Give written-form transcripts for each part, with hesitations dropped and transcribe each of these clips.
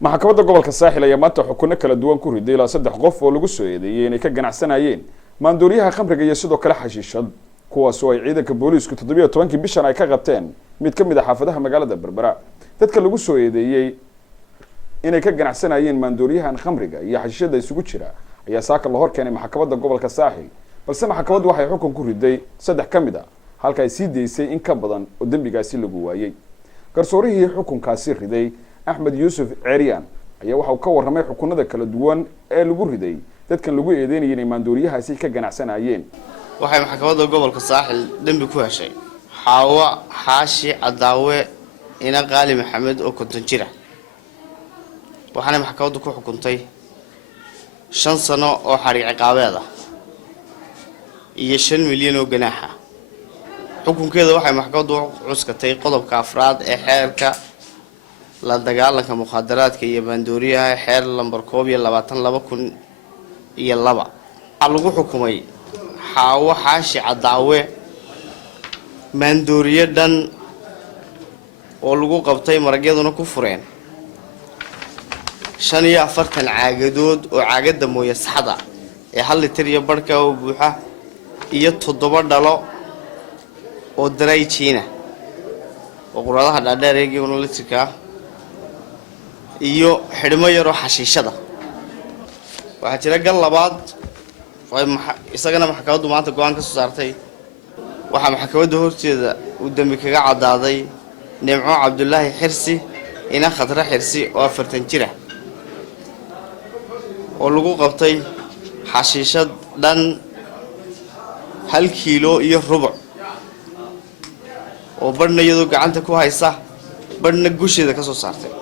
maxkamadda gobolka saaxil ayaa maanta xukunno kala duwan ku riday ilaa 3 qof oo lagu soo eedeeyay inay ka ganacsanayeen maandooriyaha khamriga iyo sidoo kale xashiishad kuwaas oo ay ciidanka booliisku 17 bishan ay ka qabteen mid ka mid ah xaafadaha magaalada Berbera dadka lagu soo eedeeyay inay ka ganacsanayeen maandooriyahan khamriga iyo xashiishada isugu jira ayaa saaka la hor keenay maxkamadda gobolka saaxil balse maxkamaddu waxay xukun ku riday 3 ka mid ah halka ay sii deysay in ka badan oo dambigaasi lagu waayay garsoorihii xukunkaasi riday Ahmed Yusuf Ceriyan ayaa waxa uu ka warramay xukunada kala duwan ee lagu riday dadkan lagu eedeynayay inay maandooriyahaasi ka ganacsanayeen waxay maxkamadda gobolka saaxil dambi ku heshay Xaawa Xaashi Cadaawe ina Qaali Maxamed oo konton jira waxaana maxkamaddu ku xukuntay 5 sano oo xariiq ciqaabeed ah iyo 5 milyan oo ganaaxa xukunkeeda waxay maxkamaddu cuskatay qodobka afraad ee xeerka la dagaalanka mukhadaraadka iyo maandooriyaha xeer lambar 22 waxa lagu xukumay Xaawa Xaashi Cadaawe maandooriye dhan oo lagu qabtay maragyaduna ku fureen 45 caagadood oo caagada mooya saxda ee 1 litir iyo barka oo buuxa iyo 7 dhalo oo daray China oo quraadaha dhaadheer ee litirka iyo xidhmo yar oo xashiishada waxa jira gal labaad isagana maxkamaddu maanta go'aan ka soo saartay waxa maxkamaddu horteeda uu dambi kaga cadaaday Nimco Cabdullaahi Xirsi ina Khadra Xirsi oo 40 jira oo lagu qabtay xashiishad dhan 1 kiilo iyo rubuc oo badhna iyadoo gacanta ku haysa badhna gusheeda ka soo saartay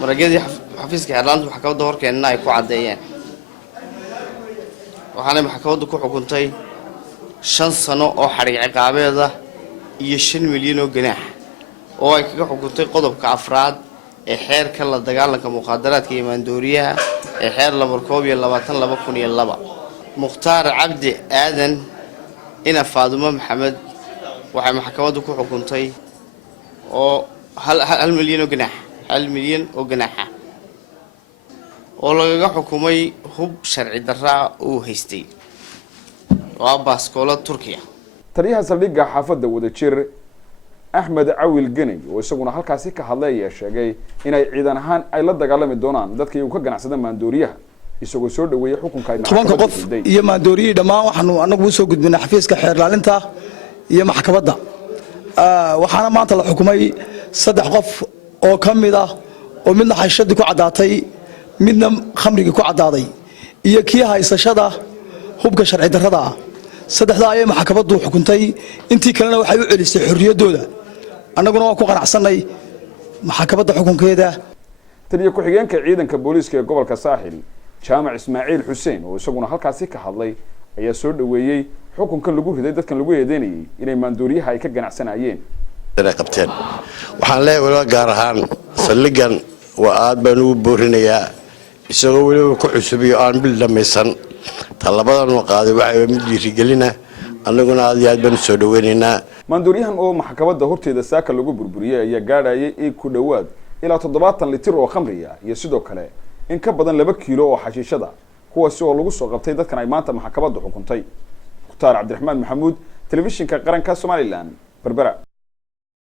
maragyadii xafiiska xeerlaanta maxkamadda horkeenna ay ku cadeeyeen waxaana maxkamaddu ku xukuntay 5 sano oo xariiq ciqaabeed ah iyo 5 milyan oo ganaax oo ay kaga xukuntay qodobka afraad ee xeerka la dagaalanka mukhadaraadka iyo maandooriyaha ee xeer lambar 22 Mukhtaar Cabdi Aadan ina Faadumo Maxamed waxay maxkamaddu ku xukuntay oo 1 milyan oo ganaax 1 milyan oo ganaaxa oo laga xukumay hub sharci darra oo haystay waa baaskoola Turkiya taliyaha saldhigga xaafadda Wadajir Ahmed Awil Ganay oo isaguna halkaasi ka hadlay ayaa sheegay inay ciidan ahaan ay la dagaalami doonaan dadkii uu ka ganacsada maandooriyaha isagoo soo dhaweeyay xukunka ay maxkamadda qof iyo maandooriyi dhamaan waxaanu anagu soo gudbinay xafiiska xeer ilaalinta iyo maxkamadda waxaana maanta la xukumay 3 qof oo kamid ah oo midna xashadi ku cadaatay midna khamriga ku cadaaday iyo kii haysashada hubka sharci darrada ah saddexda ay maxkamaddu xukuntay intii kalena waxay u celisay xorriyadooda annaguna waan ku qanacsanay maxkamadda xukunkeeda taliye ku xigeenka ciidanka booliiska ee gobolka saaxil Jaamac Ismaaciil Xuseen oo isaguna halkaasi ka hadlay ayaa soo dhaweeyay xukunka lagu riday dadkan lagu eedeynayay inay maandooriyaha ay ka ganacsanayeen qabteen waxaan leeyahay gaar ahaan saldhigan waa aad baan ugu boorinayaa isagoo waliba ku cusubiyo aan bil dhamaysan talabadan oo qaaday waxay mid dhiirigelina annaguna aad iyo aad baan soo dhaweynaynaa maandooriyahan oo maxkamadda horteeda saaka lagu burburiyay ayaa gaadhayay in ku dhawaad ilaa 70 litir oo khamriya iyo sidoo kale in ka badan 2 kiilo oo xashiishada kuwaas oo lagu soo qabtay dadkan ay maanta maxkamaddu xukuntay Mukhtaar Cabdiraxmaan Maxamuud telefishinka qaranka Soomaaliland Berbera